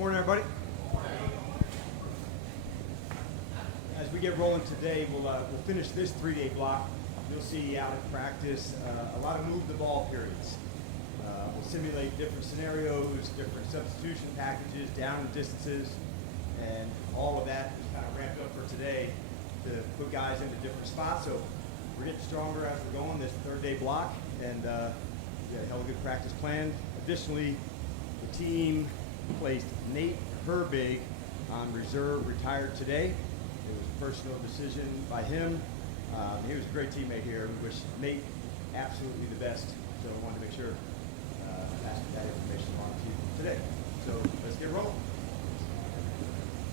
Morning, everybody. As we get rolling today, we'll finish this 3-day block. You'll see out in practice a lot of move the ball periods. We'll simulate different scenarios, different substitution packages, down and distances, and all of that is kind of ramped up for today to put guys into different spots. So we're getting stronger as we're going this 3rd-day block, and we got a hell of a good practice plan. Additionally, the team placed Nate Herbig on reserve, retired today. It was a personal decision by him. He was a great teammate here. We wish Nate absolutely the best, so I wanted to make sure pass that information on to you today. So let's get rolling.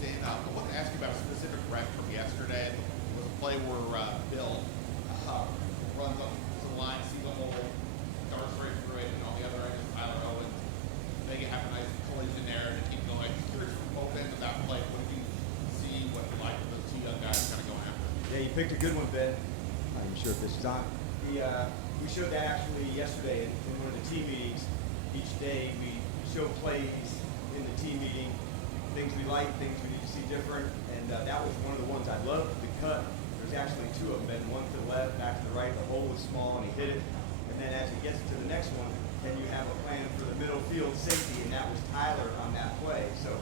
Dan, I want to ask you about a specific rep from yesterday. It was a play where Bill runs up to the line, sees a hole, darts right through it, and on the other end is Tyler Owens. They have a nice collision there and keep going. Curious from both ends of that play, what did you see, what you like those two young guys kind of going after? Yeah, you picked a good one, Ben. I'm not even sure if this is on. We showed that actually yesterday in one of the team meetings. Each day we show plays in the team meeting, things we like, things we need to see different, and that was one of the ones I loved. The cut, there's actually two of them, Ben, one to the left, back to the right. The hole was small and he hit it. And then as he gets to the next one, then you have a plan for the middle field safety, and that was Tyler on that play. So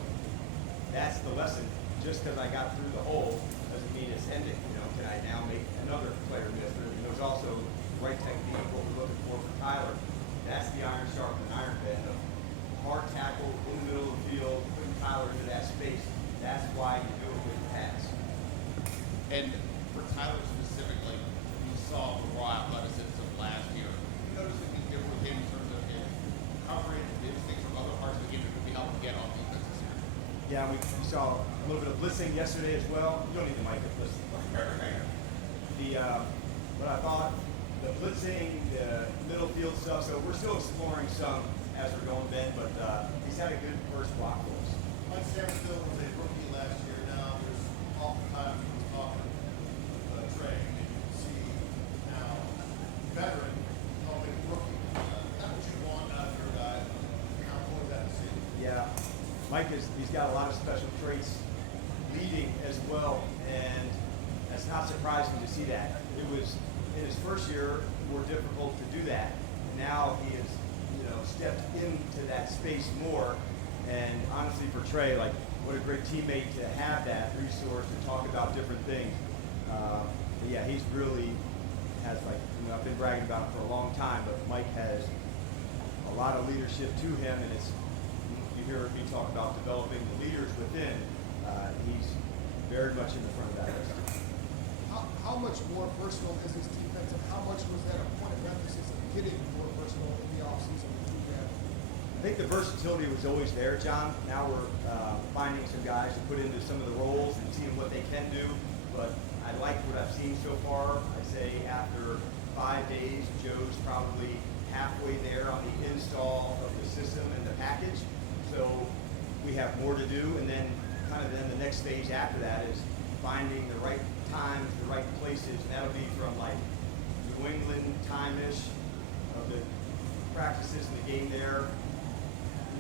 that's the lesson. Just because I got through the hole doesn't mean it's ending. You know, can I now make another player miss? There's also right technique, what we're looking for Tyler. That's the iron sharpening iron, Ben. Hard tackle in the middle of the field, putting Tyler into that space. That's why you do it with the pass. And for Tyler specifically, you saw the raw athleticism of last year. You noticed anything different with him in terms of his coverage, instincts from other parts of the game that could be helping get on defense this year? Yeah, we saw a little bit of blitzing yesterday as well. You don't need the mic to blitzing. But I thought the blitzing, the middle field stuff, so we're still exploring some as we're going, Ben, but he's had a good first block for us. Mike Sandfield was a rookie last year. Now there's oftentimes he was talking Trey, and you can see now veteran helping rookie. Not what you want out of your guy. How cool is that to see? Yeah, Mike he's got a lot of special traits, leading as well, and that's not surprising to see that. It was in his first year more difficult to do that. Now he has, stepped into that space more. And honestly, for Trey, like, what a great teammate to have that resource to talk about different things. But yeah, he's really has, like, I've been bragging about it for a long time, but Mike has a lot of leadership to him, and you hear me talk about developing the leaders within. He's very much in the front of that list. How much more personal is his defense, and how much was that a point of emphasis of getting more personal in the offseason? I think the versatility was always there, John. Now we're finding some guys to put into some of the roles and seeing what they can do. But I like what I've seen so far. I'd say after 5 days, Joe's probably halfway there on the install of the system and the package. So we have more to do, and then the next stage after that is finding the right times, the right places. And that'll be from like New England time-ish of the practices and the game there,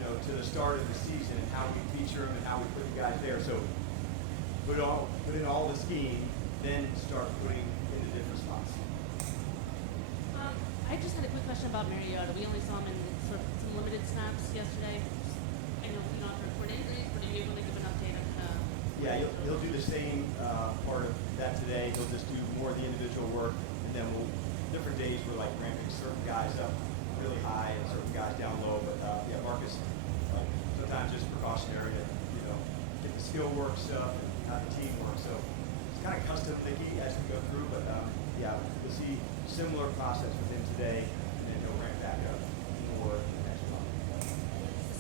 to the start of the season, and how we feature them and how we put the guys there. So put in all the scheme, then start putting into different spots. I just had a quick question about Mariota. We only saw him in sort of some limited snaps yesterday. I know he's not for injuries, but are you able to give an update on Yeah, he'll do the same part of that today. He'll just do more of the individual work, and then different days we're like ramping certain guys up really high and certain guys down low. But yeah, Marcus, sometimes just precautionary to, get the skill work stuff and how the team works. So it's kind of custom thinking as we go through, but yeah, we'll see similar process with him today, and then he'll ramp back up more next month.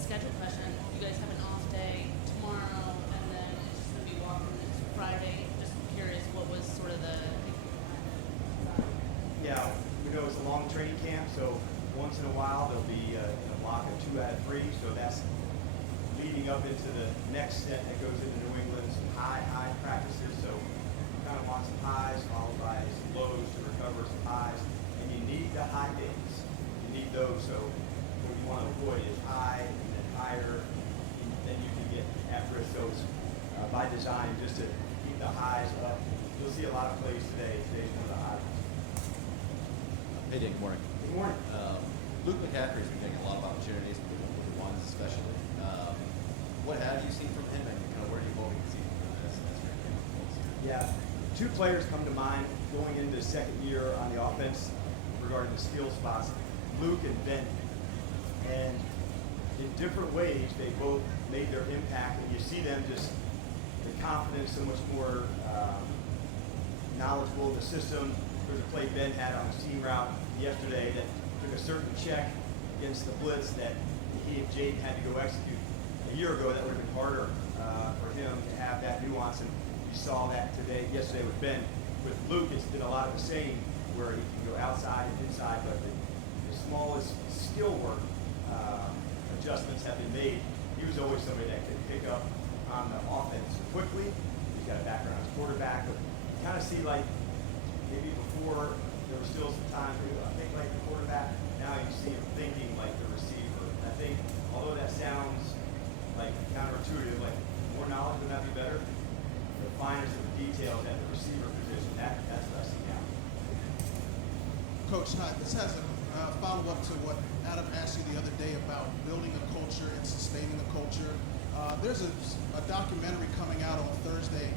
schedule question? You guys have an off day tomorrow, and then it's just going to be walking next Friday. Just curious, what was sort of the thinking behind it? Yeah, we know it's a long training camp, so once in a while there'll be a block of 2 out of 3, so that's leading up into the next set that goes into New England, some high practices, so you kind of want some highs followed by some lows to recover some highs, and you need the high days. You need those, so what you want to avoid is high and then higher, and then you can get Chris. So it's by design just to keep the highs up. You'll see a lot of plays today. Today's one of the high ones. Hey, Dick, good morning. Good morning. Luke McCaffrey's been getting a lot of opportunities with the ones especially. What have you seen from him, and kind of where do you hope to see him as Yeah, two players come to mind going into second year on the offense regarding the skill spots, Luke and Ben. And in different ways, they both made their impact, and you see them just the confidence, so much more knowledgeable of the system. There's a play Ben had on his team route yesterday that took a certain check against the blitz that he and Jaden had to go execute. A year ago, that would have been harder for him to have that nuance, and you saw that yesterday with Ben. With Luke, it's been a lot of the same, where he can go outside and inside, but the smallest skill work adjustments have been made. He was always somebody that could pick up on the offense quickly. He's got a background as quarterback, but you kind of see like maybe before there was still some time to think like the quarterback. Now you see him thinking like the receiver. And I think although that sounds like counterintuitive, like more knowledge would that be better? The finest of the details at the receiver position, that's what I see now. Coach, hi. This has a follow-up to what Adam asked you the other day about building a culture and sustaining a culture. There's a documentary coming out on Thursday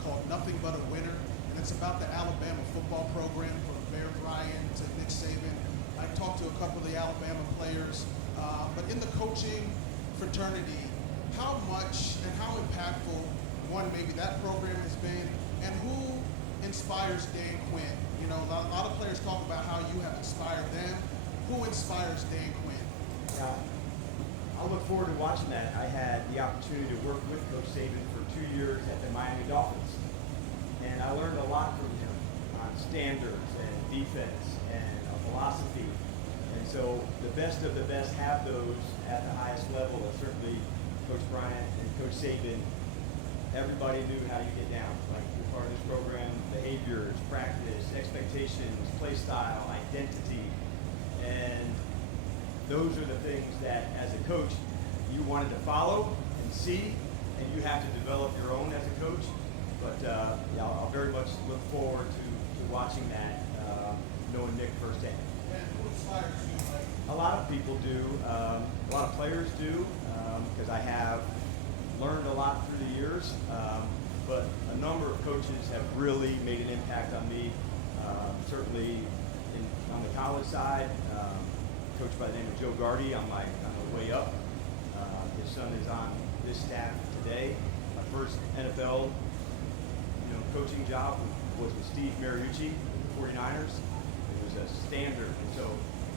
called Nothing But a Winner, and it's about the Alabama football program from Bear Bryant to Nick Saban. I talked to a couple of the Alabama players, but in the coaching fraternity, how much and how impactful, one, maybe that program has been, and who inspires Dan Quinn? You know, a lot of players talk about how you have inspired them. Who inspires Dan Quinn? I look forward to watching that. I had the opportunity to work with Coach Saban for 2 years at the Miami Dolphins, and I learned a lot from him on standards and defense and a philosophy. And so the best of the best have those at the highest level. And certainly Coach Bryant and Coach Saban, everybody knew how you get down. Like you're part of this program, behaviors, practice, expectations, play style, identity. And those are the things that as a coach you wanted to follow and see, and you have to develop your own as a coach. But yeah, I'll very much look forward to watching that, knowing Nick firsthand. And who inspires you? Like, A lot of people do, a lot of players do, because I have learned a lot through the years, but a number of coaches have really made an impact on me. Certainly on the college side, coach by the name of Joe Gardy on the way up. His son is on this staff today. My first NFL coaching job was with Steve Mariucci with the 49ers. It was a standard, and so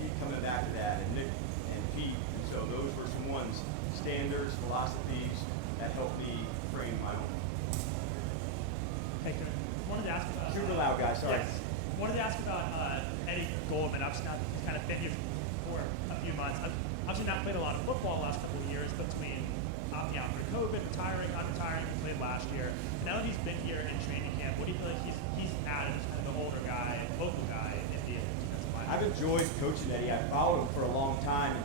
keep coming back to that, and Nick and Pete, and so those were some ones, standards, philosophies that helped me frame my own. Hey, Quinn. Wanted to ask about. Super loud, guys. Sorry. Yes. Wanted to ask about Eddie Goldman. Obviously, not kind of been here for a few months. I've obviously not played a lot of football the last couple of years, between opting out for COVID, retiring, unretiring. He played last year. And now that he's been here in training camp, what do you feel like he's added as kind of the older guy, vocal guy in the defensive line? I've enjoyed coaching Eddie. I followed him for a long time.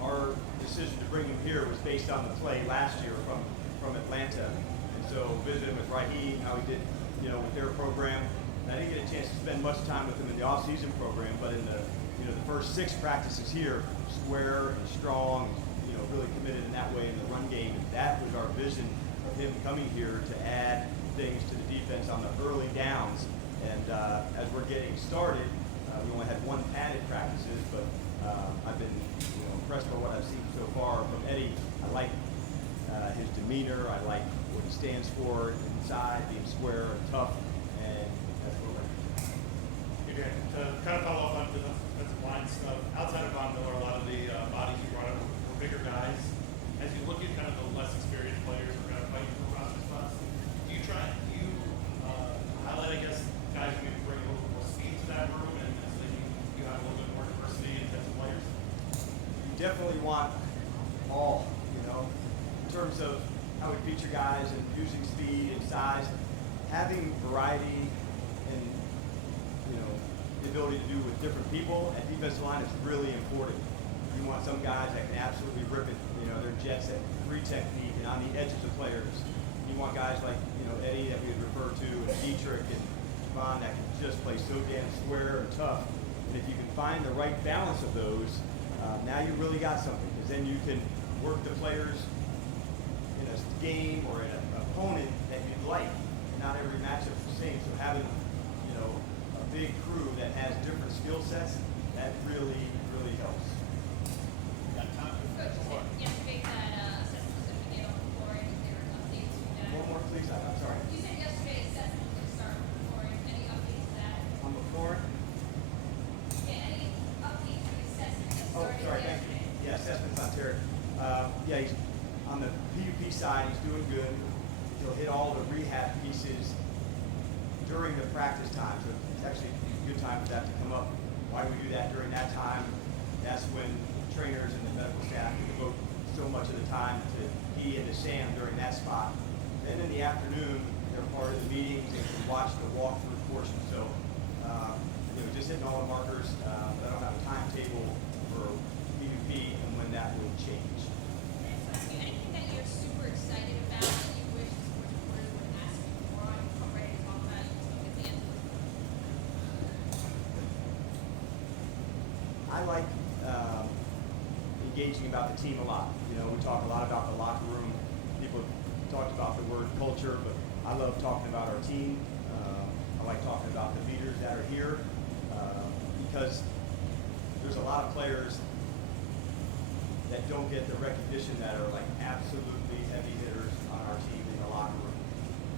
Our decision to bring him here was based on the play last year from Atlanta, and so visiting with Raheem, how he did, with their program. And I didn't get a chance to spend much time with him in the off-season program, but in the first 6 practices here, square and strong, really committed in that way in the run game. And that was our vision of him coming here to add things to the defense on the early downs. And as we're getting started, we only had 1 padded practices, but I've been impressed by what I've seen so far from Eddie. I like his demeanor. I like what he stands for inside, being square and tough, and that's what we're Okay, to kind of follow up on the defensive line stuff, outside of Von Miller, a lot of the bodies you brought up were bigger guys. As you look at kind of the less experienced players who are going to fight for roster spots, do you highlight, I guess, guys who maybe bring a little more speed to that room, and so that you have a little bit more diversity in terms of players? You definitely want all, in terms of how we feature guys and using speed and size, having variety and the ability to do with different people at defensive line is really important. You want some guys that can absolutely rip it. You know, they're jets at 3 technique and on the edges of players. You want guys like, you know, Eddie that we would refer to, and Dietrich and Javon that can just play so damn square and tough. And if you can find the right balance of those, now you really got something, because then you can work the players in a game or in an opponent that you'd like. Not every matchup is the same, so having, you know, a big crew that has different skill sets, that really, really helps. Got time for Coach, one more. yesterday that assessment was going to begin on the floor, and there were updates to that. One more, please. I'm sorry. You said yesterday assessment was going to start on the floor, and any updates to that? On the floor. Yeah, any updates to the assessment that Oh, started sorry, thank yesterday? you. Yeah, assessment's on Terry. Yeah, he's on the PUP side, he's doing good. He'll hit all the rehab pieces during the practice time, so it's actually a good time for that to come up. Why do we do that during that time? That's when trainers and the medical staff can devote so much of the time to he and to Sam during that spot. Then in the afternoon, they're part of the meetings and can watch the walkthrough portion. So, you know, just hitting all the markers. But I don't have a timetable for PUP and when that will change. Anything that you're super excited about that you wish the sports reporters would ask you more on? I'm ready to talk about it until we get the answer. I like engaging about the team a lot. You know, we talk a lot about the locker room. People have talked about the word culture, but I love talking about our team. I like talking about the leaders that are here because there's a lot of players that don't get the recognition that are like absolutely heavy hitters on our team in the locker room.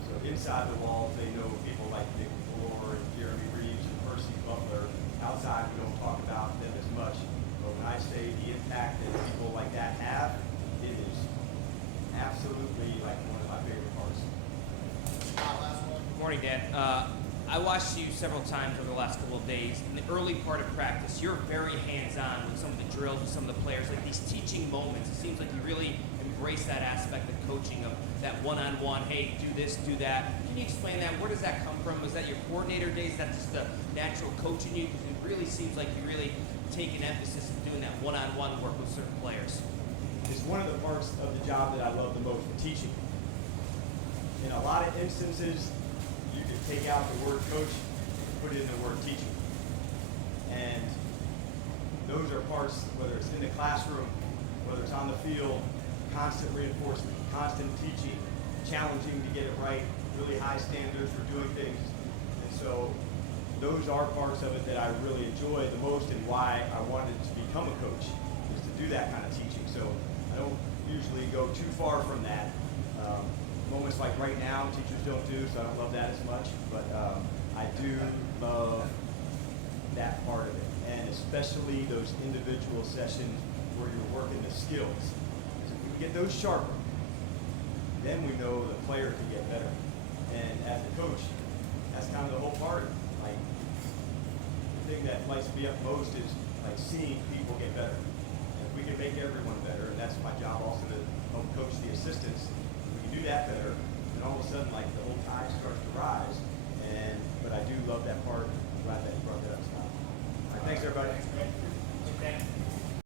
So inside the walls, they know people like Nick Floor and Jeremy Reeves and Percy Butler. Outside, we don't talk about them as much. But when I say the impact that people like that have, it is absolutely like one of my favorite parts. Last one. Good morning, Dan. I watched you several times over the last couple of days. In the early part of practice, you're very hands-on with some of the drills with some of the players, like these teaching moments. It seems like you really embrace that aspect of coaching, of that one-on-one, hey, do this, do that. Can you explain that? Where does that come from? Was that your coordinator days? Is that just the natural coaching you? Because it really seems like you really take an emphasis in doing that one-on-one work with certain players. It's one of the parts of the job that I love the most, teaching. In a lot of instances, you can take out the word coach and put in the word teaching. And those are parts, whether it's in the classroom, whether it's on the field, constant reinforcement, constant teaching, challenging to get it right, really high standards for doing things. And so those are parts of it that I really enjoy the most, and why I wanted to become a coach, is to do that kind of teaching. So I don't usually go too far from that. Moments like right now, teachers don't do, so I don't love that as much, but I do love that part of it, and especially those individual sessions where you're working the skills. So if we can get those sharper, then we know the player can get better. And as a coach, that's kind of the whole part. Like, the thing that lights me up most is like seeing people get better. And if we can make everyone better, and that's my job also to help coach the assistants, if we can do that better, then all of a sudden, like, the whole tide starts to rise.